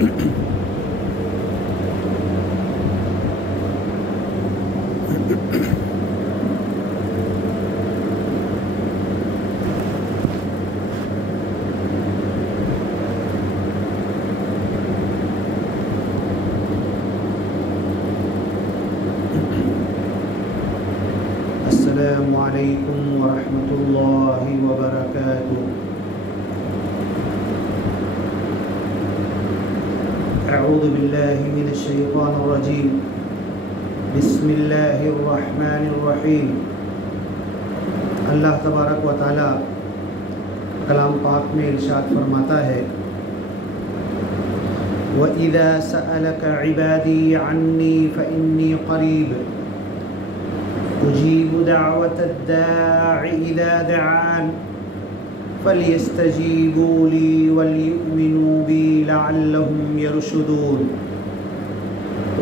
السلام علیکم ورحمۃ اللہ وبرکاتہ۔ اعوذ باللہ من الشیطان الرجیم، بسم اللہ الرحمن الرحیم۔ اللہ تبارک و تعالی کلام پاک میں ارشاد فرماتا ہے، وَإِذَا سَأَلَكَ عِبَادِي عَنِّي فَإِنِّي قَرِيبٌ أجيب دعوة الداع إذا دعان فليستجيبوا لي وليؤمنوا بي لعلهم يرشدون۔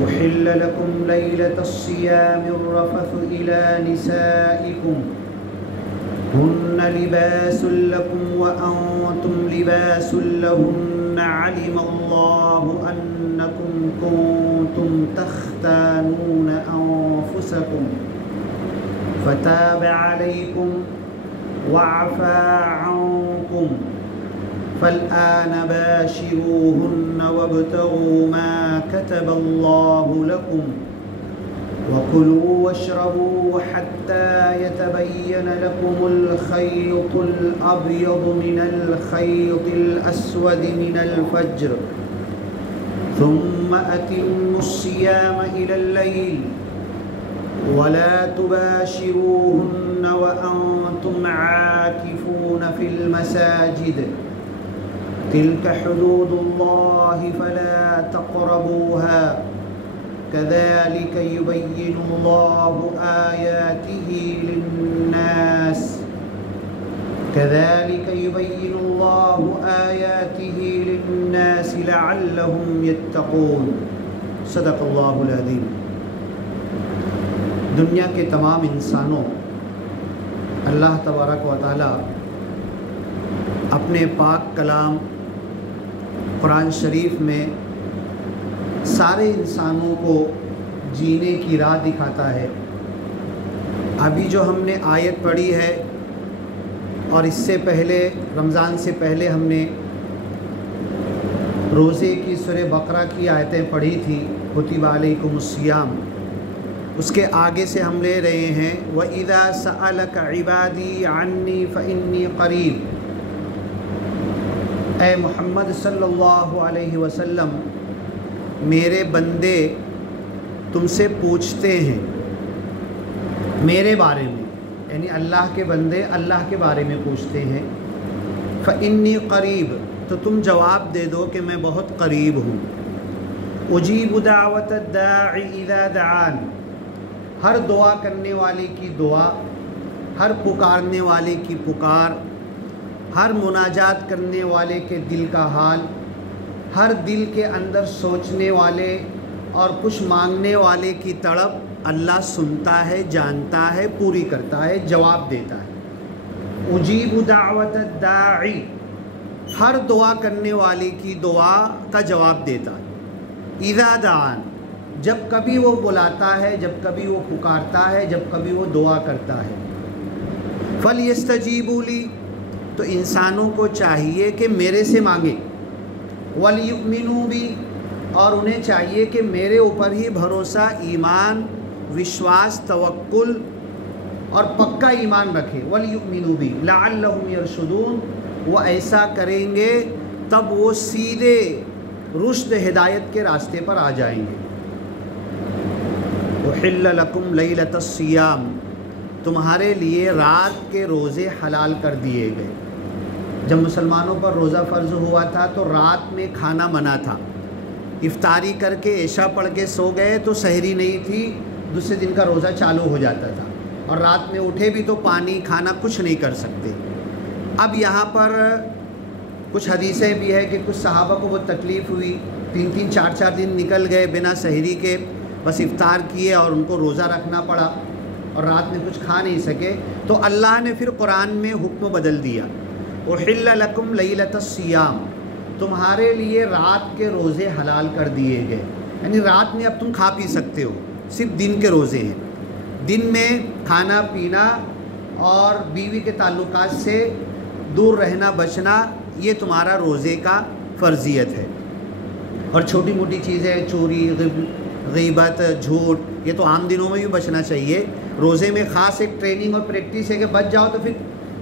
أحل لكم ليلة الصيام الرفث إلى نسائكم هن لباس لكم وأنتم لباس لهن، علم الله أنكم كنتم تختانون أنفسكم فتاب عليكم وعفى عنكم فالآن باشروهن وابتغوا ما كتب الله لكم وكلوا واشربوا حتى يتبين لكم الخيط الأبيض من الخيط الأسود من الفجر ثم أتموا الصيام إلى الليل ولا تباشروهن وأنتم عاكفون في المساجد تلك حدود الله فلا تقربوها كذلك يبين الله آياته للناس لعلهم يتقون۔ صدق اللہ العظیم۔ دنیا کے تمام انسانوں اللہ تبارک و تعالی اپنے پاک کلام قرآن شریف میں سارے انسانوں کو جینے کی راہ دکھاتا ہے۔ ابھی جو ہم نے آیت پڑھی ہے اور اس سے پہلے رمضان سے پہلے ہم نے روزے کی سورہ بقرہ کی آیتیں پڑھی تھی، کتب علیکم الصیام، اس کے آگے سے ہم لے رہے ہیں وَإِذَا سَأَلَكَ عِبَادِي عَنِّي فَإِنِّي قَرِيبٌ۔ اے محمد صلی اللہ علیہ وسلم، میرے بندے تم سے پوچھتے ہیں میرے بارے میں، یعنی اللہ کے بندے اللہ کے بارے میں پوچھتے ہیں، فَإِنِّي قَرِيبٌ، تو تم جواب دے دو کہ میں بہت قریب ہوں۔ أُجِيبُ دَعْوَةَ الدَّاعِ إِذَا دَعَانِ، ہر دعا کرنے والے کی دعا، ہر پکارنے والے کی پکار، ہر مناجات کرنے والے کے دل کا حال، ہر دل کے اندر سوچنے والے اور کچھ مانگنے والے کی تڑپ اللہ سنتا ہے، جانتا ہے، پوری کرتا ہے، جواب دیتا ہے۔ اجیب دعوت الداعی، ہر دعا کرنے والے کی دعا کا جواب دیتا ہے۔ اذا دعان، جب کبھی وہ بلاتا ہے، جب کبھی وہ پکارتا ہے، جب کبھی وہ دعا کرتا ہے۔ فَلْيَسْتَجِيبُوا لِي، تو انسانوں کو چاہیے کہ میرے سے مانگے، وَلْيُؤْمِنُوا بِي، اور انہیں چاہیے کہ میرے اوپر ہی بھروسہ، ایمان، وشواس، توکل اور پکا ایمان رکھے۔ وَلْيُؤْمِنُوا بِي لَعَلَّهُمْ يَرْشُدُونَ، وہ ایسا کریں گے تب وہ سیدھے رشد ہدایت کے راستے پر آ جائیں گے۔ احل لکم لیلۃ الصیام، تمہارے لیے رات کے روزے حلال کر دیے گئے۔ جب مسلمانوں پر روزہ فرض ہوا تھا تو رات میں کھانا منع تھا، افطاری کر کے عشاء پڑھ کے سو گئے تو سحری نہیں تھی، دوسرے دن کا روزہ چالو ہو جاتا تھا، اور رات میں اٹھے بھی تو پانی کھانا کچھ نہیں کر سکتے۔ اب یہاں پر کچھ حدیثیں بھی ہے کہ کچھ صحابہ کو وہ تکلیف ہوئی، 3 4 دن نکل گئے بنا سحری کے، بس افطار کیے اور ان کو روزہ رکھنا پڑا اور رات میں کچھ کھا نہیں سکے، تو اللہ نے پھر قرآن میں حکم بدل دیا، احل لکم لیلۃ الصیام، تمہارے لیے رات کے روزے حلال کر دیے گئے، یعنی رات میں اب تم کھا پی سکتے ہو، صرف دن کے روزے ہیں۔ دن میں کھانا پینا اور بیوی کے تعلقات سے دور رہنا بچنا یہ تمہارا روزے کا فرضیت ہے، اور چھوٹی موٹی چیزیں چوری غیبت جھوٹ یہ تو عام دنوں میں بھی بچنا چاہیے، روزے میں خاص ایک ٹریننگ اور پریکٹس ہے کہ بچ جاؤ تو پھر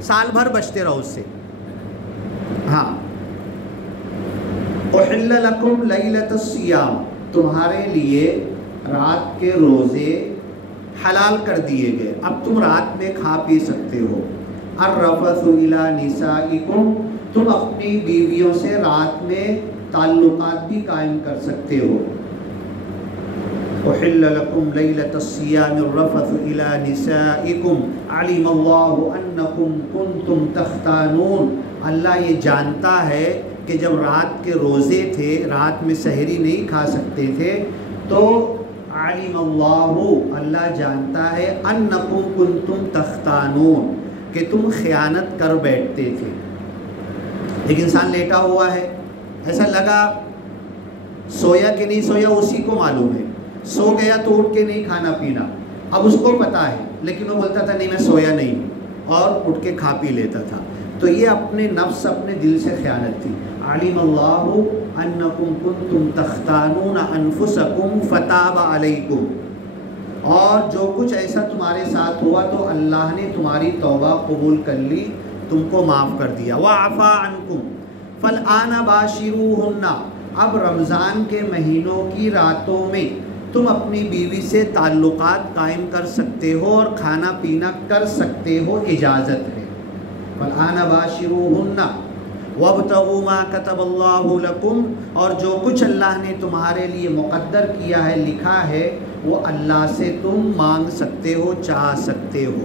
سال بھر بچتے رہو اس سے۔ ہاں، احل لکم لیلۃ الصیام، تمہارے لیے رات کے روزے حلال کر دیے گئے، اب تم رات میں کھا پی سکتے ہو۔ الرفث الی نسائکم، تم اپنی بیویوں سے رات میں تعلقات بھی قائم کر سکتے ہو۔ احل لکم لیلۃ الصیام الرفث الی نسائکم علم اللہ انکم کنتم تختانون، اللہ یہ جانتا ہے کہ جب رات کے روزے تھے، رات میں سحری نہیں کھا سکتے تھے، تو علم اللہ جانتا ہے انکم کنتم تختانون کہ تم خیانت کر بیٹھتے تھے۔ ایک انسان لیٹا ہوا ہے، ایسا لگا سویا کہ نہیں سویا اسی کو معلوم ہے، سو گیا تو اٹھ کے نہیں کھانا پینا، اب اس کو پتا ہے، لیکن وہ بولتا تھا نہیں میں سویا نہیں، اور اٹھ کے کھا پی لیتا تھا۔ تو یہ اپنے نفس اپنے دل سے خیانت تھی۔ علم اللہ انکم کنتم تختانون انفسکم فتاب علیکم، اور جو کچھ ایسا تمہارے ساتھ ہوا تو اللہ نے تمہاری توبہ قبول کر لی، تم کو معاف کر دیا۔ وعفا عنکم فالآن باشروہن، اب رمضان کے مہینوں کی راتوں میں تم اپنی بیوی سے تعلقات قائم کر سکتے ہو اور کھانا پینا کر سکتے ہو، اجازت ہے۔ فالآن باشروہن وابتغوا ما كتب اللہ لکم، اور جو کچھ اللہ نے تمہارے لیے مقدر کیا ہے، لکھا ہے، وہ اللہ سے تم مانگ سکتے ہو، چاہ سکتے ہو۔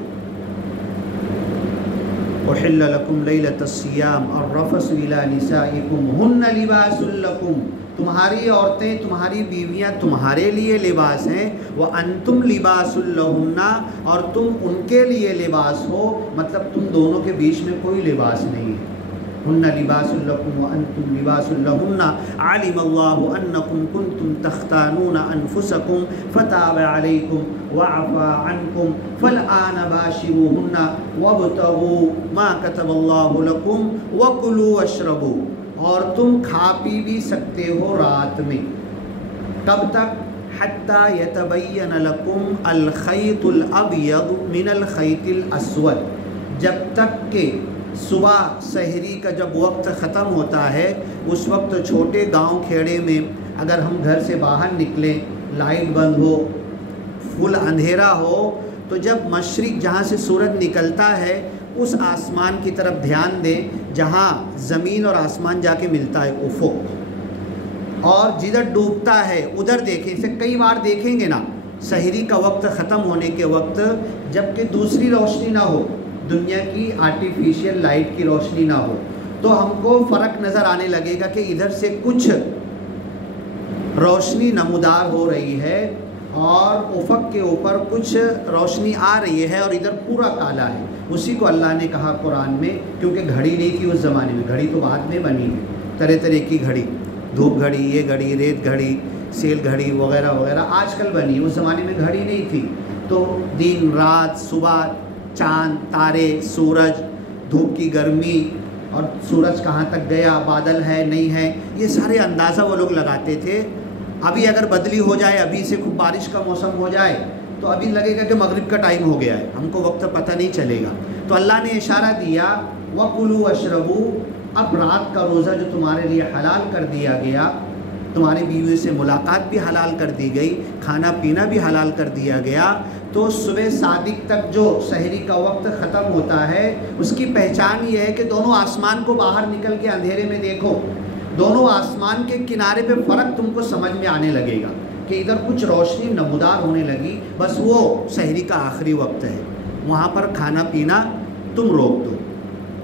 احل لکم لیلۃ الصیام الرفث الی نسائکم ہن لباس لکم، تمہاری عورتیں تمہاری بیویاں تمہارے لیے لباس ہیں، وانتم لباس لہن، اور تم ان کے لیے لباس ہو، مطلب تم دونوں کے بیچ میں کوئی لباس نہیں ہے۔ ہن لباس لکم وانتم لباس لہن علم اللہ انکم کنتم تختانون انفسکم فتاب علیکم وعفا عنکم فالآن باشروہن وابتغوا ما کتب اللہ لکم وکلوا واشربوا، اور تم کھا پی بھی سکتے ہو رات میں، کب تک؟ حتی یتبین لکم الخیط الابیض من الخیط الاسود، جب تک کہ صبح سحری کا جب وقت ختم ہوتا ہے، اس وقت چھوٹے گاؤں کھیڑے میں اگر ہم گھر سے باہر نکلیں، لائٹ بند ہو، فل اندھیرا ہو، تو جب مشرق جہاں سے سورج نکلتا ہے اس آسمان کی طرف دھیان دیں جہاں زمین اور آسمان جا کے ملتا ہے، افق، اور جدھر ڈوبتا ہے ادھر دیکھیں، اسے کئی بار دیکھیں گے نا، سحری کا وقت ختم ہونے کے وقت جب کہ دوسری روشنی نہ ہو، دنیا کی آرٹیفیشیل لائٹ کی روشنی نہ ہو، تو ہم کو فرق نظر آنے لگے گا کہ ادھر سے کچھ روشنی نمودار ہو رہی ہے اور افق کے اوپر کچھ روشنی آ رہی ہے اور ادھر پورا کالا ہے۔ اسی کو اللہ نے کہا قرآن میں، کیونکہ گھڑی نہیں تھی اس زمانے میں، گھڑی تو بعد میں بنی ہے، طرح طرح کی گھڑی، دھوپ گھڑی، یہ گھڑی، ریت گھڑی، سیل گھڑی وغیرہ وغیرہ آج کل بنی، اس زمانے میں گھڑی نہیں تھی، تو دن رات، صبح چاند تارے، سورج، دھوپ کی گرمی، اور سورج کہاں تک گیا، بادل ہے نہیں ہے، یہ سارے اندازہ وہ لوگ لگاتے تھے۔ ابھی اگر بدلی ہو جائے، ابھی سے خوب بارش کا موسم ہو جائے تو ابھی لگے گا کہ مغرب کا ٹائم ہو گیا ہے، ہم کو وقت پتہ نہیں چلے گا۔ تو اللہ نے اشارہ دیا وَكُلُوا وَاشْرَبُوا، اب رات کا روزہ جو تمہارے لیے حلال کر دیا گیا، تمہاری بیوی سے ملاقات بھی حلال کر دی گئی، کھانا پینا بھی حلال کر دیا گیا، تو صبح صادق تک جو سحری کا وقت ختم ہوتا ہے اس کی پہچان یہ ہے کہ دونوں آسمان کو باہر نکل کے اندھیرے میں دیکھو، دونوں آسمان کے کنارے پہ فرق تم کو سمجھ میں آنے لگے گا کہ ادھر کچھ روشنی نمودار ہونے لگی، بس وہ سحری کا آخری وقت ہے، وہاں پر کھانا پینا تم روک دو۔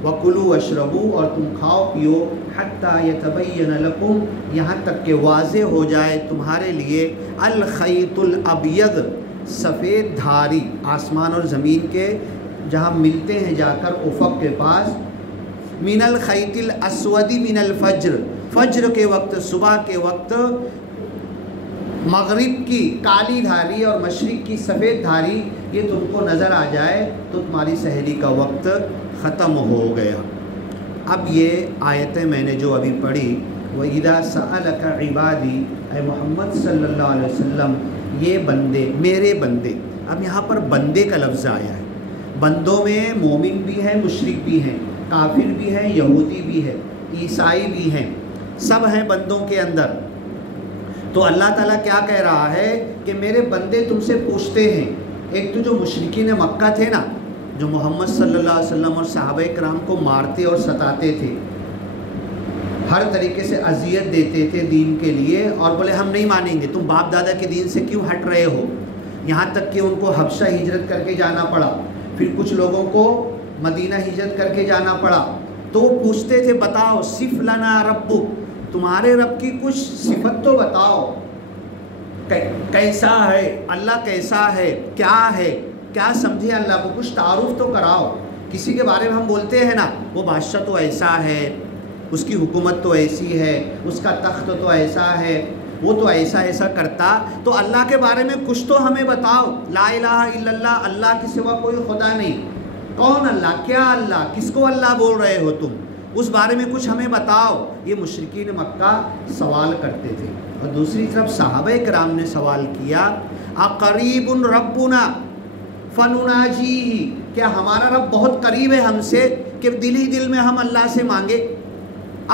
وَكُلُوا وَاشْرَبُوا، اور تم کھاؤ پیو، حَتَّى يَتَبَيَّنَ لَكُمْ، یہاں تک کہ واضح ہو جائے تمہارے لیے، الخیط الابیض، سفید دھاری، آسمان اور زمین کے جہاں ملتے ہیں جا کر افق کے پاس، من الخیط الاسود من الفجر، فجر کے وقت، صبح کے وقت مغرب کی کالی دھاری اور مشرق کی سفید دھاری یہ تم کو نظر آ جائے تو تمہاری سحری کا وقت ختم ہو گیا۔ اب یہ آیتیں میں نے جو ابھی پڑھی، وَإِذَا سَأَلَكَ عِبَادِي، اے محمد صلی اللہ علیہ وسلم یہ بندے، میرے بندے، اب یہاں پر بندے کا لفظ آیا ہے۔ بندوں میں مومن بھی ہیں، مشرک بھی ہیں، کافر بھی ہیں، یہودی بھی ہے، عیسائی بھی ہیں، سب ہیں بندوں کے اندر۔ تو اللہ تعالیٰ کیا کہہ رہا ہے کہ میرے بندے تم سے پوچھتے ہیں۔ ایک تو جو مشرکین مکہ تھے نا، جو محمد صلی اللہ علیہ وسلم اور صحابہ کرام کو مارتے اور ستاتے تھے، ہر طریقے سے اذیت دیتے تھے دین کے لیے، اور بولے ہم نہیں مانیں گے، تم باپ دادا کے دین سے کیوں ہٹ رہے ہو، یہاں تک کہ ان کو حبشہ ہجرت کر کے جانا پڑا، پھر کچھ لوگوں کو مدینہ ہجرت کر کے جانا پڑا۔ تو وہ پوچھتے تھے بتاؤ صف لنا ربک، تمہارے رب کی کچھ صفت تو بتاؤ، کیسا ہے اللہ، کیسا ہے، کیا سمجھے اللہ کو، کچھ تعارف تو کراؤ۔ کسی کے بارے میں ہم بولتے ہیں نا وہ بادشاہ تو ایسا ہے، اس کی حکومت تو ایسی ہے، اس کا تخت تو ایسا ہے، وہ تو ایسا ایسا کرتا، تو اللہ کے بارے میں کچھ تو ہمیں بتاؤ۔ لا الہ الا اللہ، اللہ کے سوا کوئی خدا نہیں، کون اللہ، کیا اللہ، کس کو اللہ بول رہے ہو تم، اس بارے میں کچھ ہمیں بتاؤ۔ یہ مشرکین مکہ سوال کرتے تھے، اور دوسری طرف صحابہ کرام نے سوال کیا اقریب ربنا فنناجیہ، کیا ہمارا رب بہت قریب ہے ہم سے کہ دل ہی دل میں ہم اللہ سے مانگے،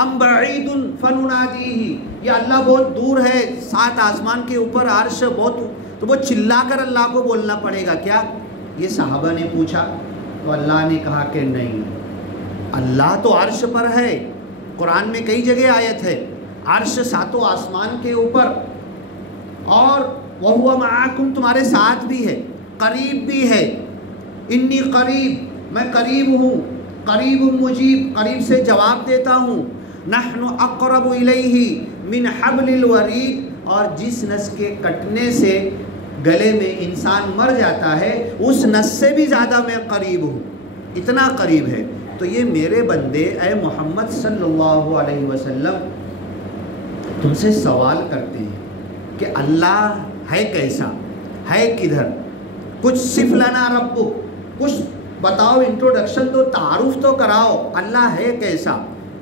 ام بعید فننادیہ، یا اللہ بہت دور ہے، سات آسمان کے اوپر عرش بہت، تو وہ چلا کر اللہ کو بولنا پڑے گا کیا؟ یہ صحابہ نے پوچھا، تو اللہ نے کہا کہ نہیں، اللہ تو عرش پر ہے، قرآن میں کئی جگہ آیت ہے، عرش ساتوں آسمان کے اوپر، اور وَهُوَ مَعَكُمْ تمہارے ساتھ بھی ہے، قریب بھی ہے، انی قریب، میں قریب ہوں، قریب مجیب، قریب سے جواب دیتا ہوں، نحن اقرب الیہ من حبل الورید، اور جس نس کے کٹنے سے گلے میں انسان مر جاتا ہے اس نس سے بھی زیادہ میں قریب ہوں، اتنا قریب ہے۔ تو یہ میرے بندے اے محمد صلی اللہ علیہ وسلم تم سے سوال کرتے ہیں کہ اللہ ہے کیسا، ہے کدھر، کچھ صف لنا ربک، کچھ بتاؤ، انٹروڈکشن دو، تعارف تو کراؤ، اللہ ہے کیسا۔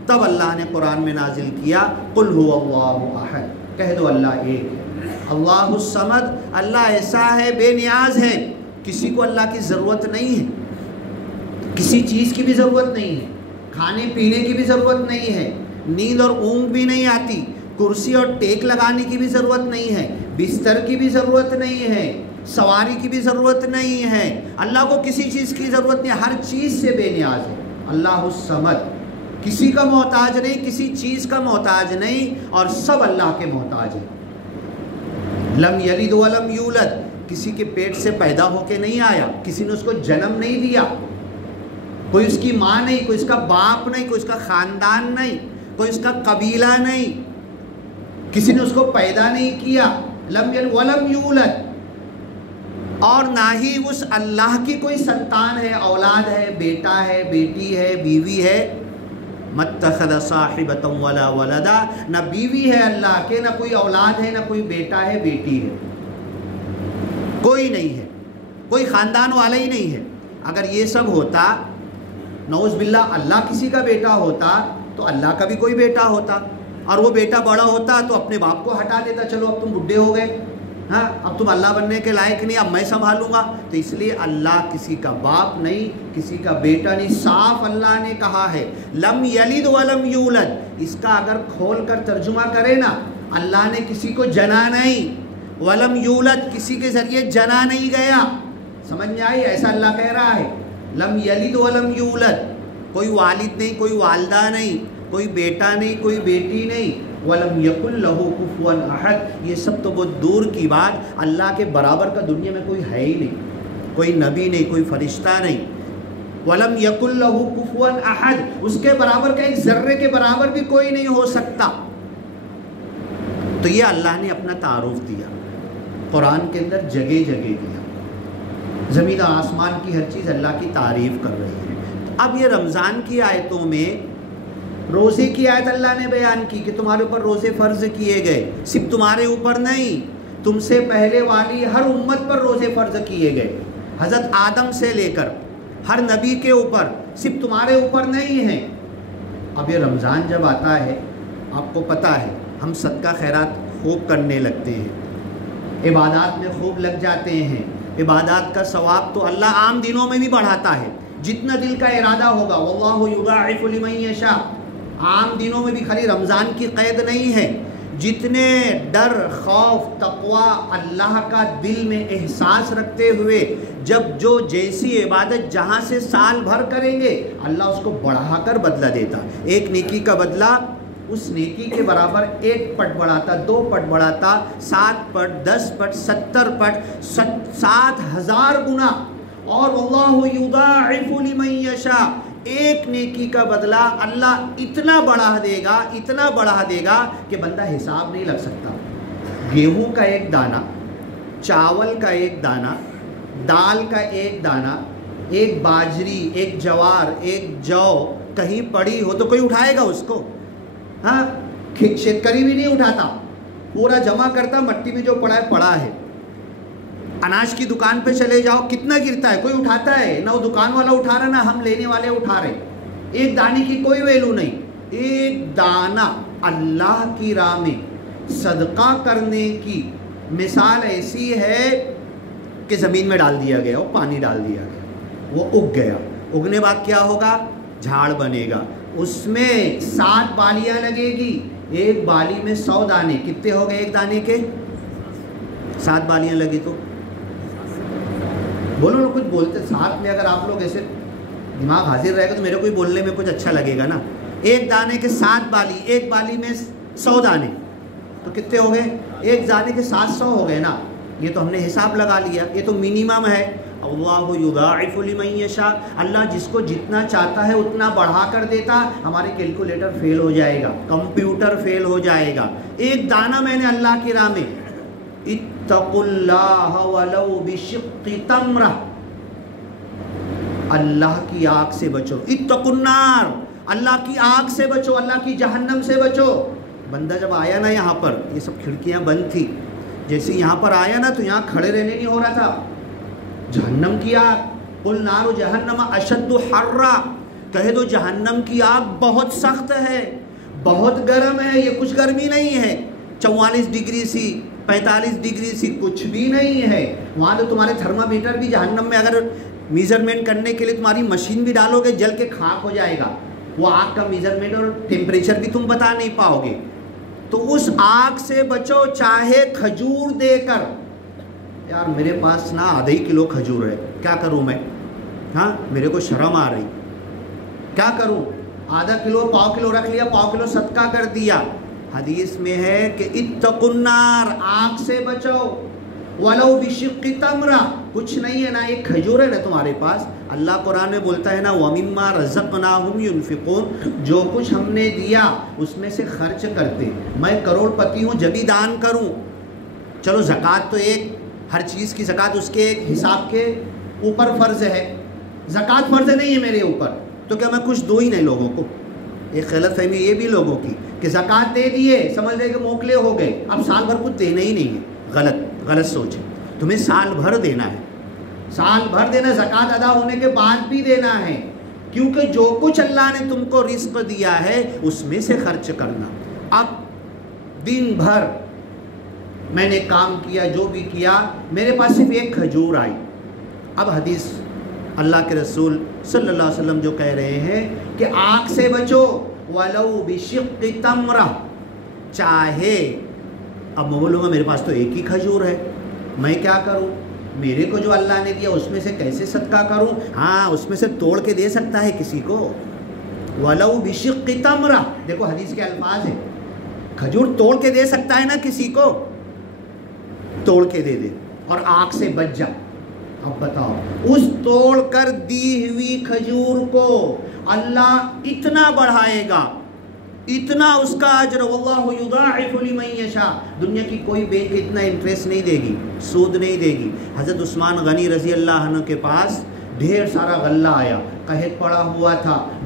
تب اللہ نے قرآن میں نازل کیا قل هو اللہ احد، کہہ دو اللہ ایک ہے، اللہ الصمد، اللہ ایسا ہے بے نیاز ہے، کسی کو اللہ کی ضرورت نہیں ہے، کسی چیز کی بھی ضرورت نہیں ہے، کھانے پینے کی بھی ضرورت نہیں ہے، نیند اور اونگ بھی نہیں آتی، کرسی اور ٹیک لگانے کی بھی ضرورت نہیں ہے، بستر کی بھی ضرورت نہیں ہے، سواری کی بھی ضرورت نہیں ہے، اللہ کو کسی چیز کی ضرورت نہیں، ہر چیز سے بے نیاز ہے، اللہ الصمد، کسی کا محتاج نہیں، کسی چیز کا محتاج نہیں، اور سب اللہ کے محتاج ہیں۔ لم یلد ولم یولد، کسی کے پیٹ سے پیدا ہو کے نہیں آیا، کسی نے اس کو جنم نہیں دیا، کوئی اس کی ماں نہیں، کوئی اس کا باپ نہیں، کوئی اس کا خاندان نہیں، کوئی اس کا قبیلہ نہیں، کسی نے اس کو پیدا نہیں کیا، لم یلد ولم یولد، اور نہ ہی اس اللہ کی کوئی سنتان ہے، اولاد ہے، بیٹا ہے، بیٹی ہے، بیوی ہے، متخذ صاحبۃ ولا ولدا، نہ بیوی ہے اللہ کے، نہ کوئی اولاد ہے، نہ کوئی بیٹا ہے، بیٹی ہے، کوئی نہیں ہے، کوئی خاندان والا ہی نہیں ہے۔ اگر یہ سب ہوتا، نعوذ باللہ اللہ کسی کا بیٹا ہوتا تو اللہ کا بھی کوئی بیٹا ہوتا، اور وہ بیٹا بڑا ہوتا تو اپنے باپ کو ہٹا دیتا، چلو اب تم بڈھے ہو گئے، ہاں اب تم اللہ بننے کے لائق نہیں، اب میں سنبھالوں گا۔ تو اس لیے اللہ کسی کا باپ نہیں، کسی کا بیٹا نہیں، صاف اللہ نے کہا ہے لم یلد ولم یولد، اس کا اگر کھول کر ترجمہ کرے نا، اللہ نے کسی کو جنا نہیں، ولم یولد، کسی کے ذریعے جنا نہیں گیا، سمجھ میں آئی؟ ایسا اللہ کہہ رہا ہے، لم یلد ولم یولد، کوئی والد نہیں، کوئی والدہ نہیں، کوئی بیٹا نہیں، کوئی بیٹی نہیں، وَلَمْ يَكُنْ لَهُ كُفُوًا أَحَدٌ، یہ سب تو بہت دور کی بات، اللہ کے برابر کا دنیا میں کوئی ہے ہی نہیں، کوئی نبی نہیں، کوئی فرشتہ نہیں، وَلَمْ يَكُنْ لَهُ كُفُوًا أَحَدٌ، اس کے برابر کا ایک ذرے کے برابر بھی کوئی نہیں ہو سکتا۔ تو یہ اللہ نے اپنا تعارف دیا، قرآن کے اندر جگہ جگہ دیا، زمین و آسمان کی ہر چیز اللہ کی تعریف کر رہی ہے۔ اب یہ رمضان کی آیتوں میں روزے کی آیت اللہ نے بیان کی کہ تمہارے اوپر روزے فرض کیے گئے، صرف تمہارے اوپر نہیں، تم سے پہلے والی ہر امت پر روزے فرض کیے گئے، حضرت آدم سے لے کر ہر نبی کے اوپر، صرف تمہارے اوپر نہیں ہیں۔ اب یہ رمضان جب آتا ہے آپ کو پتہ ہے ہم صدقہ خیرات خوب کرنے لگتے ہیں، عبادات میں خوب لگ جاتے ہیں، عبادات کا ثواب تو اللہ عام دنوں میں بھی بڑھاتا ہے، جتنا دل کا ارادہ ہوگا، واللہ یضاعف لمن یشاء، عام دنوں میں بھی، خالی رمضان کی قید نہیں ہے، جتنے ڈر خوف تقوی اللہ کا دل میں احساس رکھتے ہوئے جب جو جیسی عبادت جہاں سے سال بھر کریں گے اللہ اس کو بڑھا کر بدلہ دیتا، ایک نیکی کا بدلہ اس نیکی کے برابر 1 پٹ بڑھاتا، 2 پٹ بڑھاتا، 7 پٹ، 10 پٹ، 70 پٹ، 7,000 گنا، اور واللہ یضاعف لمن یشاء، ایک نیکی کا بدلہ اللہ اتنا بڑھا دے گا، اتنا بڑھا دے گا کہ بندہ حساب نہیں لگ سکتا۔ گیہوں کا ایک دانہ، چاول کا ایک دانہ، دال کا ایک دانہ، ایک باجری، ایک جوار، ایک جو کہیں پڑی ہو تو کوئی اٹھائے گا اس کو؟ ہاں، شیتکری بھی نہیں اٹھاتا، پورا جمع کرتا، مٹی میں جو پڑا ہے پڑا ہے۔ اناج کی دکان پہ چلے جاؤ، کتنا گرتا ہے، کوئی اٹھاتا ہے؟ نہ وہ دکان والا اٹھا رہا، نہ ہم لینے والے اٹھا رہے، ایک دانے کی کوئی ویلو نہیں۔ ایک دانہ اللہ کی راہ میں صدقہ کرنے کی مثال ایسی ہے کہ زمین میں ڈال دیا گیا، وہ پانی ڈال دیا گیا، وہ اگ گیا، اگنے بعد کیا ہوگا؟ جھاڑ بنے گا، اس میں 7 بالیاں لگے گی، ایک بالی میں 100 دانے، کتنے ہو گئے ایک دانے کے؟ 7 بالیاں لگی تو بولو نا، کچھ بولتے ساتھ میں، اگر آپ لوگ ایسے دماغ حاضر رہے گا تو میرے کو بولنے میں کچھ اچھا لگے گا نا۔ ایک دانے کے 7 بالی، ایک بالی میں 100 دانے، تو کتنے ہو گئے؟ ایک دانے کے 700 ہو گئے نا۔ یہ تو ہم نے حساب لگا لیا، یہ تو منیمم ہے۔ اللہ یضاعف لمن یشاء، اللہ جس کو جتنا چاہتا ہے اتنا بڑھا کر دیتا۔ ہمارے کیلکولیٹر فیل ہو جائے گا، کمپیوٹر فیل ہو جائے گا۔ ایک دانہ میں نے اللہ کی راہ میں، اتقوا اللہ ولو بشق تمرہ، اللہ کی آگ سے بچو، اتقوا النار، اللہ کی آگ سے بچو، اللہ کی جہنم سے بچو۔ بندہ جب آیا نا یہاں پر، یہ سب کھڑکیاں بند تھی، جیسے یہاں پر آیا نا تو یہاں کھڑے رہنے نہیں ہو رہا تھا، جہنم کی آگ، قل نار جہنم اشد حرا، کہہ دو جہنم کی آگ بہت سخت ہے، بہت گرم ہے، یہ کچھ گرمی نہیں ہے، 44 ڈگری سی، 45 ڈگری سی کچھ بھی نہیں ہے۔ وہاں تو تمہارے تھرمامیٹر بھی جہنم میں اگر میزرمنٹ کرنے کے لیے تمہاری مشین بھی ڈالو گے جل کے خاک ہو جائے گا، وہ آگ کا میزرمنٹ اور ٹیمپریچر بھی تم بتا نہیں پاؤ گے۔ تو اس آگ سے بچو، چاہے کھجور دے کر، یار میرے پاس نا آدھا ہی کلو کھجور ہے، کیا کروں میں؟ ہاں میرے کو شرم آ رہی، کیا کروں؟ آدھا کلو، پاؤ کلو رکھ لیا، پاؤ کلو صدقہ کر دیا۔ حدیث میں ہے کہ اتقوا النار، آگ سے بچو، ولو بشق تمرہ، کچھ نہیں ہے نا ایک کھجور ہے نا تمہارے پاس، اللہ قرآن میں بولتا ہے نا وَمِمَّا رَزَقْنَاهُمْ يُنْفِقُونَ، جو کچھ ہم نے دیا اس میں سے خرچ کرتے۔ میں کروڑ پتی ہوں جبھی دان کروں، چلو زکوٰۃ تو ایک، ہر چیز کی زکوٰۃ اس کے ایک حساب کے اوپر فرض ہے، زکوٰۃ فرض نہیں ہے میرے اوپر، تو کیا میں کچھ دو ہی نہیں لوگوں کو؟ ایک غلط فہمی یہ بھی لوگوں کی کہ زکوٰۃ دے دیے سمجھ رہے کہ موکلے ہو گئے، اب سال بھر کچھ دینا ہی نہیں ہے۔ غلط سوچ ہے، تمہیں سال بھر دینا ہے، سال بھر دینا، زکوٰۃ ادا ہونے کے بعد بھی دینا ہے، کیونکہ جو کچھ اللہ نے تم کو رزق دیا ہے اس میں سے خرچ کرنا۔ اب دن بھر میں نے کام کیا، جو بھی کیا، میرے پاس صرف ایک کھجور آئی۔ اب حدیث اللہ کے رسول صلی اللہ علیہ وسلم جو کہہ رہے ہیں کہ آگ سے بچو، وَلَوْ بِشِقِّ تَمْرَةٍ، چاہے، اب میں بولوں گا میرے پاس تو ایک ہی کھجور ہے، میں کیا کروں؟ میرے کو جو اللہ نے دیا اس میں سے کیسے صدقہ کروں؟ ہاں اس میں سے توڑ کے دے سکتا ہے کسی کو، وَلَوْ بِشِقِّ تَمْرَةٍ، دیکھو حدیث کے الفاظ ہیں، کھجور توڑ کے دے سکتا ہے نا کسی کو، توڑ کے دے دے اور آگ سے بچ جا۔ اب بتاؤ، اس توڑ کر دی ہوئی کھجور کو اللہ اتنا بڑھائے گا، اتنا اس کا اجر، واللہ یضاعف لمن یشاء، دنیا کی کوئی بینک اتنا انٹریسٹ نہیں دے گی، سود نہیں دے گی۔ حضرت عثمان غنی رضی اللہ عنہ کے پاس ڈھیر سارا غلہ آیا، قحط پڑا ہوا تھا،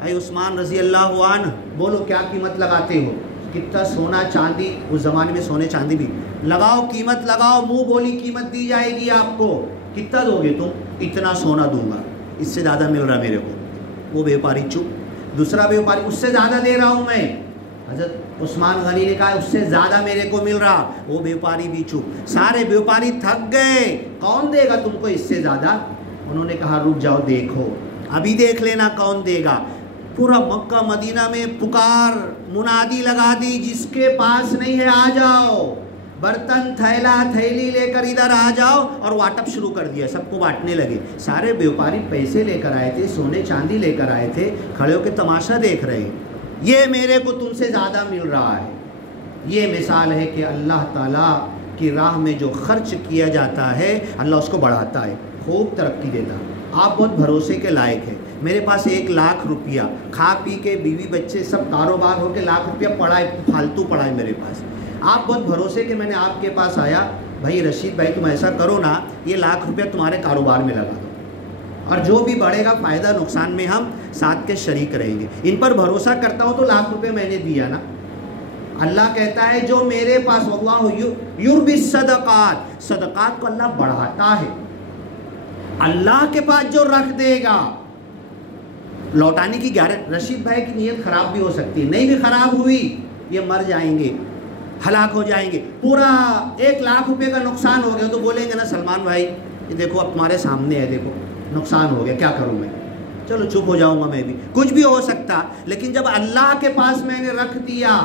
اے عثمان رضی اللہ عنہ بولو کیا قیمت لگاتے ہو؟ کتنا سونا چاندی، اس زمانے میں سونے چاندی بھی، لگاؤ قیمت لگاؤ، منہ بولی قیمت دی جائے گی آپ کو. کتنا دو گے تم؟ اتنا سونا دوں گا، اس سے زیادہ مل رہا میرے کو. وہ بیوپاری چپ. دوسرا بیوپاری اس سے زیادہ دے رہا ہوں میں. حضرت عثمان غنی نے کہا اس سے زیادہ میرے کو مل رہا. وہ بیوپاری بھی چپ. سارے بیوپاری تھک گئے، کون دے گا تم کو اس سے زیادہ؟ انہوں نے کہا رک جاؤ دیکھو، ابھی دیکھ لینا کون دے گا. پورا مکہ مدینہ میں پکار منادی لگا دی، جس کے پاس نہیں ہے آ جاؤ، برتن تھیلا تھیلی لے کر ادھر آ جاؤ. اور واٹپ شروع کر دیا، سب کو بانٹنے لگے. سارے بیوپاری پیسے لے کر آئے تھے، سونے چاندی لے کر آئے تھے، کھڑے ہو کے تماشا دیکھ رہے ہیں. یہ میرے کو تم سے زیادہ مل رہا ہے. یہ مثال ہے کہ اللہ تعالیٰ کی راہ میں جو خرچ کیا جاتا ہے اللہ اس کو بڑھاتا ہے، خوب ترقی دیتا ہے. آپ بہت بھروسے کے لائق ہیں. میرے پاس 1 لاکھ روپیہ، کھا پی کے بیوی بچے سب کاروبار ہو کے 1 لاکھ روپیہ پڑا ہے، فالتو پڑا ہے میرے پاس. آپ بہت بھروسے کہ میں نے آپ کے پاس آیا، بھائی رشید بھائی تم ایسا کرو نا، یہ 1 لاکھ روپیہ تمہارے کاروبار میں لگا دو، اور جو بھی بڑھے گا فائدہ نقصان میں ہم ساتھ کے شریک رہیں گے. ان پر بھروسہ کرتا ہوں تو 1 لاکھ روپے میں نے دیا نا. اللہ کہتا ہے جو میرے پاس، واللہ یربی الصدقات، صدقات کو اللہ بڑھاتا ہے. اللہ کے پاس جو رکھ دے گا لوٹانے کی گارنٹی. رشید بھائی کی نیت خراب بھی ہو سکتی ہے، نہیں بھی خراب ہوئی یہ مر جائیں گے، ہلاک ہو جائیں گے. پورا 1 لاکھ روپے کا نقصان ہو گیا تو بولیں گے نا سلمان بھائی یہ دیکھو اب تمہارے سامنے ہے، دیکھو نقصان ہو گیا کیا کروں میں، چلو چپ ہو جاؤں گا میں بھی. کچھ بھی ہو سکتا. لیکن جب اللہ کے پاس میں نے رکھ دیا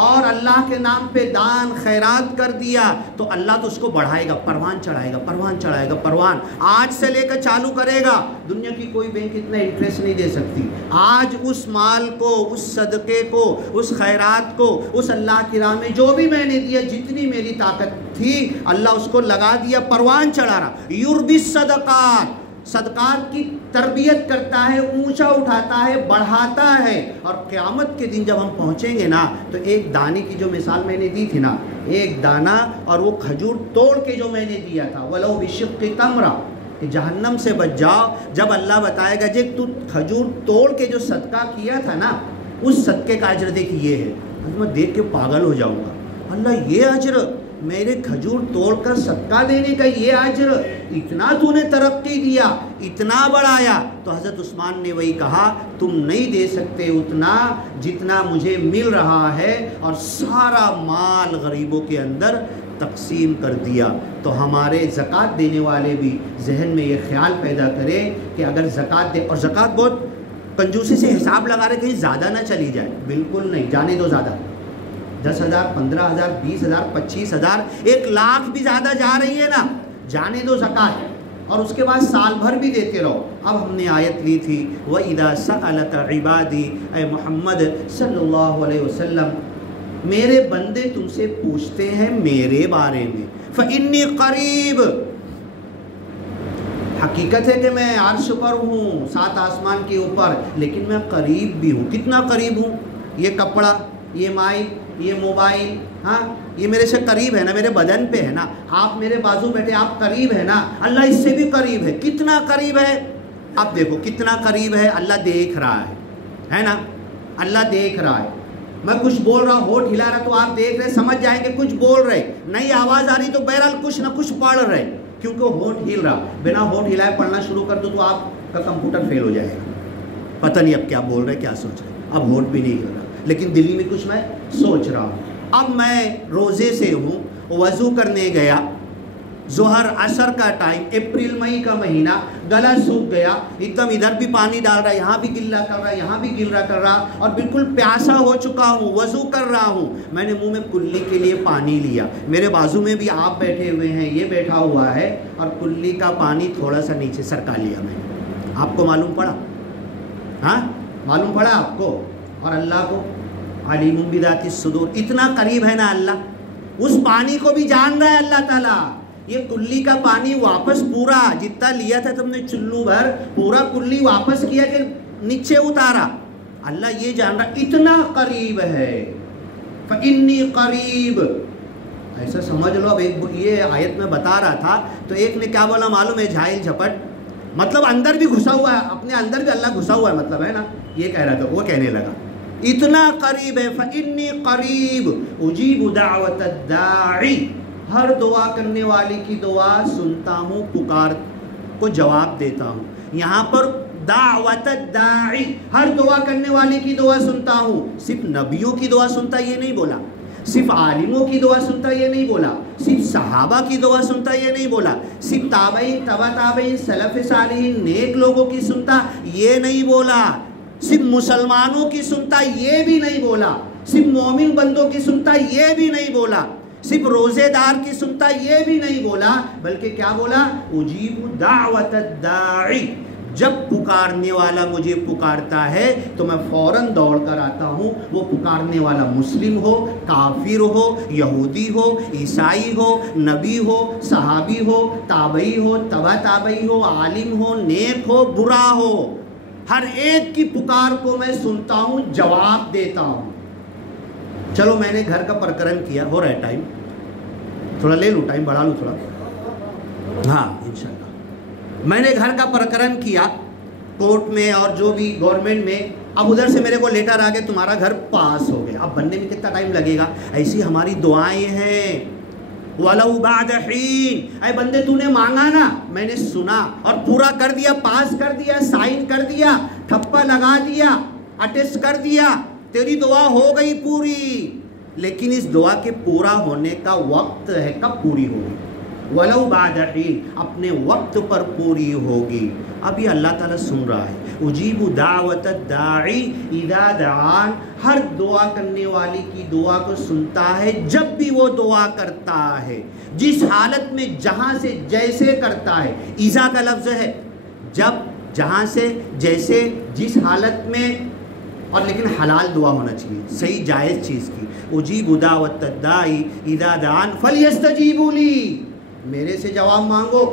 اور اللہ کے نام پہ دان خیرات کر دیا تو اللہ تو اس کو بڑھائے گا، پروان چڑھائے گا، پروان چڑھائے گا، پروان. آج سے لے کر چالو کرے گا. دنیا کی کوئی بینک اتنا انٹرسٹ نہیں دے سکتی. آج اس مال کو، اس صدقے کو، اس خیرات کو، اس اللہ کی راہ میں جو بھی میں نے دیا، جتنی میری طاقت تھی اللہ اس کو لگا دیا، پروان چڑھا رہا. یربی الصدقات، صدقات کی تربیت کرتا ہے، اونچا اٹھاتا ہے، بڑھاتا ہے. اور قیامت کے دن جب ہم پہنچیں گے نا تو ایک دانے کی جو مثال میں نے دی تھی نا، ایک دانہ اور وہ کھجور توڑ کے جو میں نے دیا تھا، وَلَوْ بِشِقِّ تَمْرَةٍ، کہ جہنم سے بچ جاؤ. جب اللہ بتائے گا جب تو کھجور توڑ کے جو صدقہ کیا تھا نا، اس صدقے کا اجر دیکھ یہ ہے. میں دیکھ کے پاگل ہو جاؤں گا، اللہ یہ اجر، میرے کھجور توڑ کر صدقہ دینے کا یہ اجر، اتنا تو نے ترقی دیا، اتنا بڑھایا. تو حضرت عثمان نے وہی کہا تم نہیں دے سکتے اتنا جتنا مجھے مل رہا ہے، اور سارا مال غریبوں کے اندر تقسیم کر دیا. تو ہمارے زکوٰۃ دینے والے بھی ذہن میں یہ خیال پیدا کرے کہ اگر زکوٰۃ دے، اور زکوٰۃ بہت کنجوسی سے حساب لگا رہے کہیں زیادہ نہ چلی جائے، بالکل نہیں، جانے دو زیادہ. 10,000 15,000 20,000 25,000 1 لاکھ بھی زیادہ جا رہی ہے نا، جانے دو زکوٰۃ. اور اس کے بعد سال بھر بھی دیتے رہو. اب ہم نے آیت لی تھی وَإِذَا سَأَلَكَ عِبَادِي، اے محمد صلی اللہ علیہ وسلم میرے بندے تم سے پوچھتے ہیں میرے بارے میں، فَإِنِّي قَرِيب، حقیقت ہے کہ میں عرش پر ہوں، 7 آسمان کے اوپر، لیکن میں قریب بھی ہوں. کتنا قریب ہوں؟ یہ کپڑا، یہ مائک، یہ موبائل، ہاں یہ میرے سے قریب ہے نا، میرے بدن پہ ہے نا. آپ میرے بازو بیٹھے، آپ قریب ہے نا. اللہ اس سے بھی قریب ہے. کتنا قریب ہے؟ آپ دیکھو کتنا قریب ہے. اللہ دیکھ رہا ہے نا، اللہ دیکھ رہا ہے. میں کچھ بول رہا ہوں، ہونٹ ہلا رہا تو آپ دیکھ رہے، سمجھ جائیں گے کچھ بول رہے. نئی آواز آ رہی تو بہرحال کچھ نہ کچھ پڑھ رہے، کیونکہ ہونٹ ہل رہا. بنا ہونٹ ہلائے پڑھنا شروع کر دو تو آپ کا کمپیوٹر فیل ہو جائے گا. پتہ نہیں اب کیا بول رہے، کیا سوچ رہے. اب ہونٹ بھی نہیں ہل رہا لیکن دلی میں کچھ میں سوچ رہا ہوں. اب میں روزے سے ہوں، وضو کرنے گیا، ظہر عصر کا ٹائم، اپریل مئی کا مہینہ، گلا سوکھ گیا، ایک دم ادھر بھی پانی ڈال رہا، یہاں بھی گلا کر رہا، یہاں بھی گلا کر رہا، اور بالکل پیاسا ہو چکا ہوں، وضو کر رہا ہوں. میں نے منہ میں کلی کے لیے پانی لیا. میرے بازو میں بھی آپ بیٹھے ہوئے ہیں، یہ بیٹھا ہوا ہے، اور کلی کا پانی تھوڑا سا نیچے سرکا لیا میں نے. آپ کو معلوم پڑا؟ ہاں معلوم پڑا آپ کو؟ اور اللہ کو علیم بذات الصدور، اتنا قریب ہے نا اللہ. اس پانی کو بھی جان رہا ہے اللہ تعالیٰ. یہ کلی کا پانی واپس پورا جتنا لیا تھا تم نے چلو بھر، پورا کلی واپس کیا کہ نیچے اتارا. اللہ یہ جان رہا اتنا قریب ہے. فَإِنِّي قریب، ایسا سمجھ لو. اب ایک یہ آیت میں بتا رہا تھا تو ایک نے کیا بولا معلوم ہے، جھائل جھپٹ، مطلب اندر بھی گھسا ہوا ہے، اپنے اندر بھی اللہ گھسا ہوا ہے، مطلب ہے نا، یہ کہہ رہا تھا، وہ کہنے لگا اتنا قریب ہے، فإنی قریب اجیب دعوت الداعی، ہر دعا کرنے والے کی دعا سنتا ہوں، پکار کو جواب دیتا ہوں. یہاں پر دعوت الداعی، ہر دعا کرنے والے کی دعا سنتا ہوں. صرف نبیوں کی دعا سنتا یہ نہیں بولا، صرف عالموں کی دعا سنتا یہ نہیں بولا، صرف صحابہ کی دعا سنتا یہ نہیں بولا، صرف تابعین، تبع تابعین، سلف صالحین، نیک لوگوں کی سنتا یہ نہیں بولا، صرف مسلمانوں کی سنتا یہ بھی نہیں بولا، صرف مومن بندوں کی سنتا یہ بھی نہیں بولا، صرف روزے دار کی سنتا یہ بھی نہیں بولا، بلکہ کیا بولا؟ اجیب دعوت الداعی، جب پکارنے والا مجھے پکارتا ہے تو میں فوراً دوڑ کر آتا ہوں. وہ پکارنے والا مسلم ہو، کافر ہو، یہودی ہو، عیسائی ہو، نبی ہو، صحابی ہو، تابعی ہو، تبع تابعی ہو، عالم ہو، نیک ہو، برا ہو، ہر ایک کی پکار کو میں سنتا ہوں، جواب دیتا ہوں. چلو میں نے گھر کا پرکرن کیا، ہو رہا ہے ٹائم، تھوڑا لے لوں، ٹائم بڑھا لوں تھوڑا، ہاں انشاءاللہ. میں نے گھر کا پرکرن کیا کورٹ میں اور جو بھی گورنمنٹ میں. اب ادھر سے میرے کو لیٹر آ گیا تمہارا گھر پاس ہو گیا. اب بننے میں کتنا ٹائم لگے گا؟ ایسی ہماری دعائیں ہیں. وَلَوْ بَعْدَ حِينٍ، اے بندے تو نے مانگا نا، میں نے سنا اور پورا کر دیا، پاس کر دیا، سائن کر دیا، تھپا لگا دیا، اٹیسٹ کر دیا، تیری دعا ہو گئی پوری. لیکن اس دعا کے پورا ہونے کا وقت ہے، کب پوری ہوگی؟ وَلَوْ بَعْدَ حِينٍ، اپنے وقت پر پوری ہوگی. اب یہ اللہ تعالیٰ سن رہا ہے. اجیب دعوت الداعی اذا دعان، ہر دعا کرنے والی کی دعا کو سنتا ہے جب بھی وہ دعا کرتا ہے، جس حالت میں جہاں سے جیسے کرتا ہے. اذا کا لفظ ہے جب، جہاں سے، جیسے، جس حالت میں، اور لیکن حلال دعا ہونا چاہیے، صحیح جائز چیز کی. اجیب دعوت الداعی اذا دعان فلیستجیبوا لی، میرے سے جواب مانگو.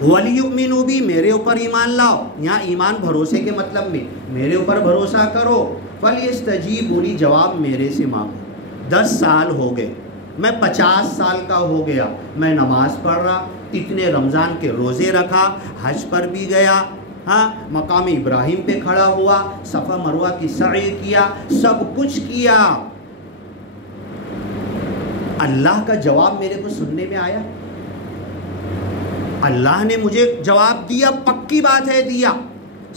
وَلِيُؤْمِنُوا بِي، میرے اوپر ایمان لاؤ. یہاں ایمان بھروسے کے مطلب میں میرے اوپر بھروسہ کرو. فَلْيَسْتَجِيبُوا لِي، جواب میرے سے مانگو. 10 سال ہو گئے، میں 50 سال کا ہو گیا، میں نماز پڑھ رہا، اتنے رمضان کے روزے رکھا، حج پر بھی گیا، ہاں مقام ابراہیم پہ کھڑا ہوا، صفا مروہ کی سعی کیا، سب کچھ کیا. اللہ کا جواب میرے کو سننے میں آیا؟ اللہ نے مجھے جواب دیا، پکی بات ہے دیا.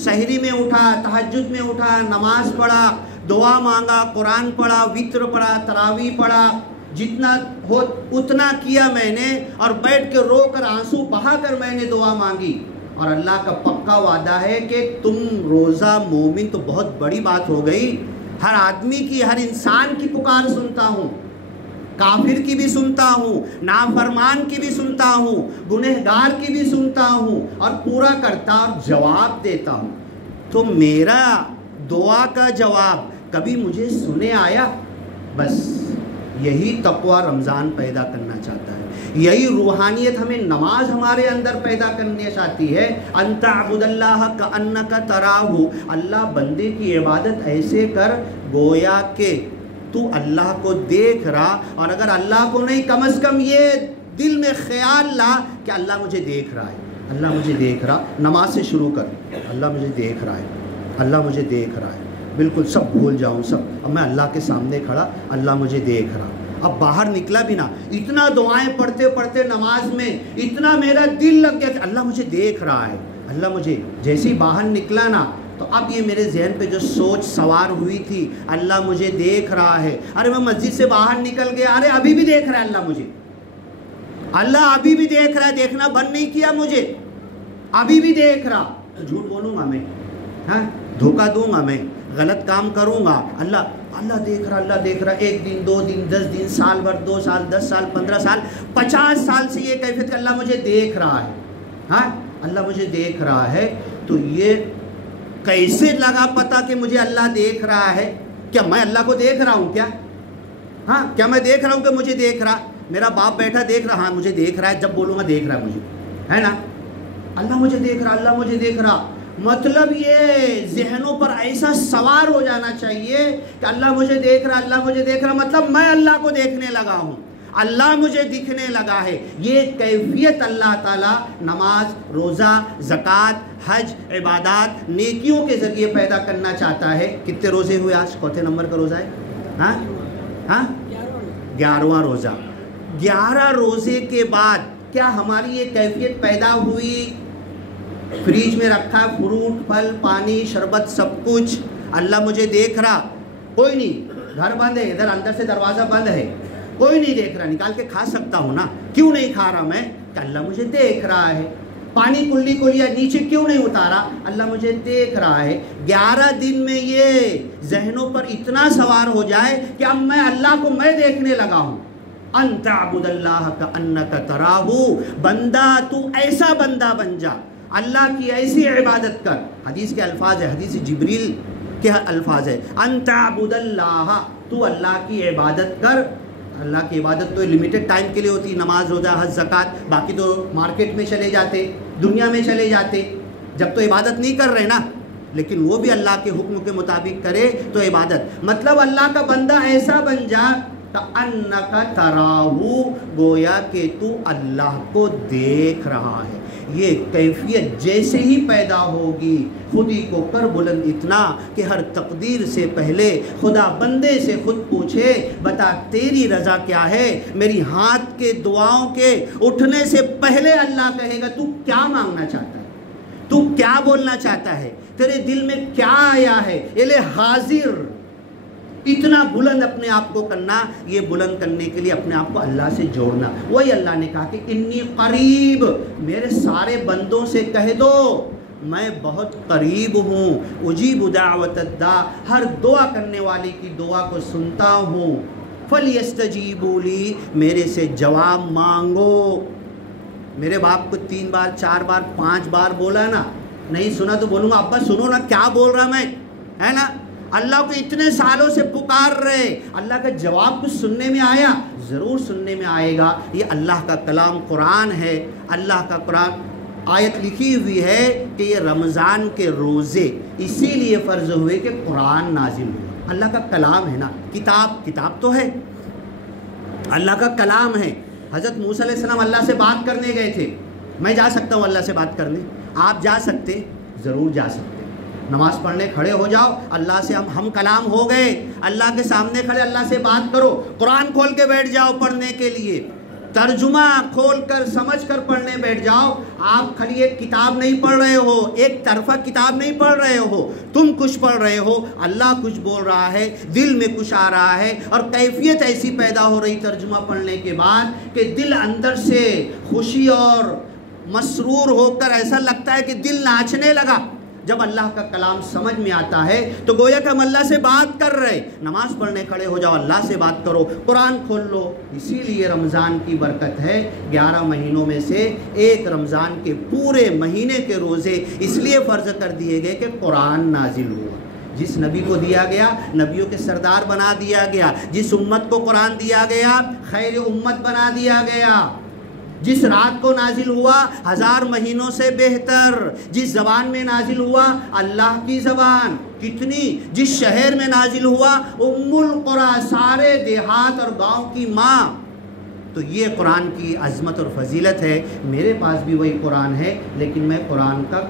سحری میں اٹھا، تہجد میں اٹھا، نماز پڑھا، دعا مانگا، قرآن پڑھا، وتر پڑھا، تراویح پڑھا، جتنا ہو اتنا کیا میں نے، اور بیٹھ کے رو کر آنسو بہا کر میں نے دعا مانگی. اور اللہ کا پکا وعدہ ہے کہ تم روزہ مومن تو بہت بڑی بات ہو گئی. ہر آدمی کی، ہر انسان کی پکار سنتا ہوں، کافر کی بھی سنتا ہوں، نافرمان کی بھی سنتا ہوں، گنہگار کی بھی سنتا ہوں، اور پورا کرتا اور جواب دیتا ہوں. تو میرا دعا کا جواب کبھی مجھے سنے آیا؟ بس یہی تقوی رمضان پیدا کرنا چاہتا ہے، یہی روحانیت ہمیں نماز ہمارے اندر پیدا کرنے چاہتی ہے. ان تعبد اللہ کأنک تراہ، اللہ بندے کی عبادت ایسے کر گویا کہ تو اللہ کو دیکھ رہا، اور اگر اللہ کو نہیں، کم از کم یہ دل میں خیال لا کہ اللہ مجھے دیکھ رہا ہے، اللہ مجھے دیکھ رہا. نماز سے شروع کر، اللہ مجھے دیکھ رہا ہے، اللہ مجھے دیکھ رہا ہے، بالکل سب بھول جاؤں سب، اب میں اللہ کے سامنے کھڑا، اللہ مجھے دیکھ رہا. اب باہر نکلا بھی نا، اتنا دعائیں پڑھتے پڑھتے نماز میں اتنا میرا دل لگ گیا کہ اللہ مجھے دیکھ رہا ہے، اللہ مجھے. جیسے ہی باہر نکلا نا، تو اب یہ میرے ذہن پہ جو سوچ سوار ہوئی تھی، اللہ مجھے دیکھ رہا ہے. ارے میں مسجد سے باہر نکل گیا، ارے ابھی بھی دیکھ رہا ہے اللہ مجھے، اللہ ابھی بھی دیکھ رہا ہے، دیکھنا بند نہیں کیا مجھے، ابھی بھی دیکھ رہا. تو جھوٹ بولوں گا میں؟ ہاں دھوکہ دوں گا میں؟ غلط کام کروں گا؟ اللہ دیکھ رہا، اللہ دیکھ رہا. 1 دن، 2 دن، 10 دن، سال بھر، 2 سال، 10 سال، 15 سال، 50 سال سے یہ کیفیت کہ اللہ مجھے دیکھ رہا ہے. ہاں اللہ مجھے دیکھ رہا ہے. تو یہ کیسے لگا پتا کہ مجھے اللہ دیکھ رہا ہے؟ کیا میں اللہ کو دیکھ رہا ہوں کیا؟ ہاں کیا میں دیکھ رہا ہوں کہ مجھے دیکھ رہا؟ میرا باپ بیٹھا دیکھ رہا، ہاں مجھے دیکھ رہا ہے، جب بولوں گا دیکھ رہا ہے مجھے، ہے نا؟ اللہ مجھے دیکھ رہا، اللہ مجھے دیکھ رہا. مطلب یہ ذہنوں پر ایسا سوار ہو جانا چاہیے کہ اللہ مجھے دیکھ رہا، اللہ مجھے دیکھ رہا، مطلب میں اللہ کو دیکھنے لگا ہوں. اللہ مجھے دکھنے لگا ہے۔ یہ کیفیت اللہ تعالیٰ نماز، روزہ، زکوٰۃ، حج، عبادات، نیکیوں کے ذریعے پیدا کرنا چاہتا ہے۔ کتنے روزے ہوئے آج؟ چوتھے نمبر کا روزہ ہے، ہاں 11واں روزہ۔ 11 روزے کے بعد کیا ہماری یہ کیفیت پیدا ہوئی؟ فریج میں رکھا فروٹ، پھل، پانی، شربت، سب کچھ، اللہ مجھے دیکھ رہا، کوئی نہیں، گھر بند ہے، ادھر اندر سے دروازہ بند ہے، کوئی نہیں دیکھ رہا، نکال کے کھا سکتا ہوں نا، کیوں نہیں کھا رہا میں؟ کہ اللہ مجھے دیکھ رہا ہے۔ پانی کلی کو لیا، نیچے کیوں نہیں اتارا؟ اللہ مجھے دیکھ رہا ہے۔ 11 دن میں یہ ذہنوں پر اتنا سوار ہو جائے کہ اب میں اللہ کو میں دیکھنے لگا ہوں۔ ان تعبد اللہ کأنک تراہ، بندہ تو ایسا بندہ بن جا، اللہ کی ایسی عبادت کر۔ حدیث کے الفاظ ہے، حدیث جبریل کے الفاظ ہے، ان تعبد اللہ، تو اللہ کی عبادت کر۔ اللہ کی عبادت تو لمیٹڈ ٹائم کے لیے ہوتی، نماز، روزہ، حج، زکوٰۃ، باقی تو مارکیٹ میں چلے جاتے، دنیا میں چلے جاتے، جب تو عبادت نہیں کر رہے نا، لیکن وہ بھی اللہ کے حکم کے مطابق کرے تو عبادت۔ مطلب اللہ کا بندہ ایسا بن جا کأنک تراہ، گویا کہ تو اللہ کو دیکھ رہا ہے۔ یہ کیفیت جیسے ہی پیدا ہوگی، خود ہی کو کر بلند اتنا کہ ہر تقدیر سے پہلے خدا بندے سے خود پوچھے، بتا تیری رضا کیا ہے؟ میری ہاتھ کے دعاؤں کے اٹھنے سے پہلے اللہ کہے گا تو کیا مانگنا چاہتا ہے، تو کیا بولنا چاہتا ہے، تیرے دل میں کیا آیا ہے؟ الہ حاضر، اتنا بلند اپنے آپ کو کرنا، یہ بلند کرنے کے لیے اپنے آپ کو اللہ سے جوڑنا۔ وہی اللہ نے کہا کہ انی قریب، میرے سارے بندوں سے کہہ دو میں بہت قریب ہوں، اجیب دعوت الداع، ہر دعا کرنے والے کی دعا کو سنتا ہوں، فلیستجیبوا لی، میرے سے جواب مانگو۔ میرے باپ کو 3 بار 4 بار 5 بار بولا نا، نہیں سنا تو بولوں گا ابا سنو نا کیا بول رہا میں، ہے نا؟ اللہ کو اتنے سالوں سے پکار رہے، اللہ کا جواب کچھ سننے میں آیا؟ ضرور سننے میں آئے گا۔ یہ اللہ کا کلام قرآن ہے، اللہ کا قرآن۔ آیت لکھی ہوئی ہے کہ یہ رمضان کے روزے اسی لیے فرض ہوئے کہ قرآن نازل ہوا۔ اللہ کا کلام ہے نا، کتاب تو ہے، اللہ کا کلام ہے۔ حضرت موسیٰ علیہ السلام اللہ سے بات کرنے گئے تھے، میں جا سکتا ہوں اللہ سے بات کرنے، آپ جا سکتے؟ ضرور جا سکتے۔ نماز پڑھنے کھڑے ہو جاؤ، اللہ سے ہم کلام ہو گئے، اللہ کے سامنے کھڑے اللہ سے بات کرو، قرآن کھول کے بیٹھ جاؤ پڑھنے کے لیے، ترجمہ کھول کر سمجھ کر پڑھنے بیٹھ جاؤ۔ آپ خالی ایک کتاب نہیں پڑھ رہے ہو، ایک طرفہ کتاب نہیں پڑھ رہے ہو، تم کچھ پڑھ رہے ہو، اللہ کچھ بول رہا ہے، دل میں کچھ آ رہا ہے، اور کیفیت ایسی پیدا ہو رہی ترجمہ پڑھنے کے بعد کہ دل اندر سے خوشی اور مسرور ہو کر ایسا لگتا ہے کہ دل ناچنے لگا۔ جب اللہ کا کلام سمجھ میں آتا ہے تو گویا کہ ہم اللہ سے بات کر رہے۔ نماز پڑھنے کھڑے ہو جاؤ، اللہ سے بات کرو، قرآن کھول لو۔ اسی لیے رمضان کی برکت ہے، 11 مہینوں میں سے ایک رمضان کے پورے مہینے کے روزے اس لیے فرض کر دیے گئے کہ قرآن نازل ہوا۔ جس نبی کو دیا گیا، نبیوں کے سردار بنا دیا گیا، جس امت کو قرآن دیا گیا خیر امت بنا دیا گیا، جس رات کو نازل ہوا 1000 مہینوں سے بہتر، جس زبان میں نازل ہوا اللہ کی زبان کتنی، جس شہر میں نازل ہوا ام القری، سارے دیہات اور گاؤں کی ماں۔ تو یہ قرآن کی عظمت اور فضیلت ہے۔ میرے پاس بھی وہی قرآن ہے، لیکن میں قرآن کا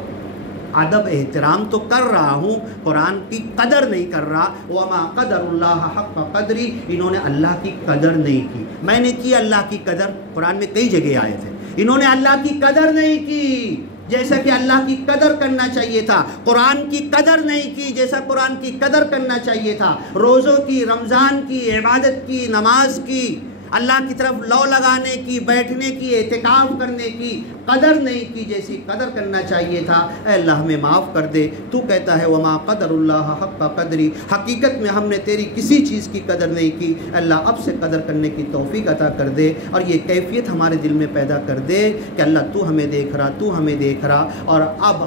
ادب احترام تو کر رہا ہوں، قرآن کی قدر نہیں کر رہا۔ وما قدر اللہ حق قدری، انہوں نے اللہ کی قدر نہیں کی۔ میں نے کی اللہ کی قدر، قرآن میں کئی جگہ آئے تھے، انہوں نے اللہ کی قدر نہیں کی جیسا کہ اللہ کی قدر کرنا چاہیے تھا، قرآن کی قدر نہیں کی جیسا قرآن کی قدر کرنا چاہیے تھا، روزوں کی، رمضان کی، عبادت کی، نماز کی، اللہ کی طرف لو لگانے کی، بیٹھنے کی، اعتکاف کرنے کی قدر نہیں کی جیسی قدر کرنا چاہیے تھا۔ اے اللہ ہمیں معاف کر دے۔ تو کہتا ہے وما قدر اللہ حق قدری، حقیقت میں ہم نے تیری کسی چیز کی قدر نہیں کی۔ اللہ اب سے قدر کرنے کی توفیق عطا کر دے، اور یہ کیفیت ہمارے دل میں پیدا کر دے کہ اللہ تو ہمیں دیکھ رہا، تو ہمیں دیکھ رہا، اور اب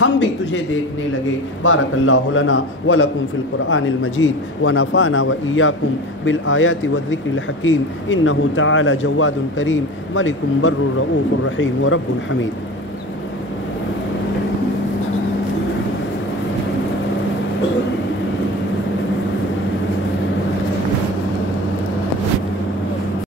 ہم بھی تجھے دیکھنے لگے۔ بارک اللہ لنا ولکم فی القرآن المجید ونفعنا وإیاکم بالآیات والذکر الحکیم، انہ تعالی جواد کریم ملک بر رؤوف الرحیم ورب حمید۔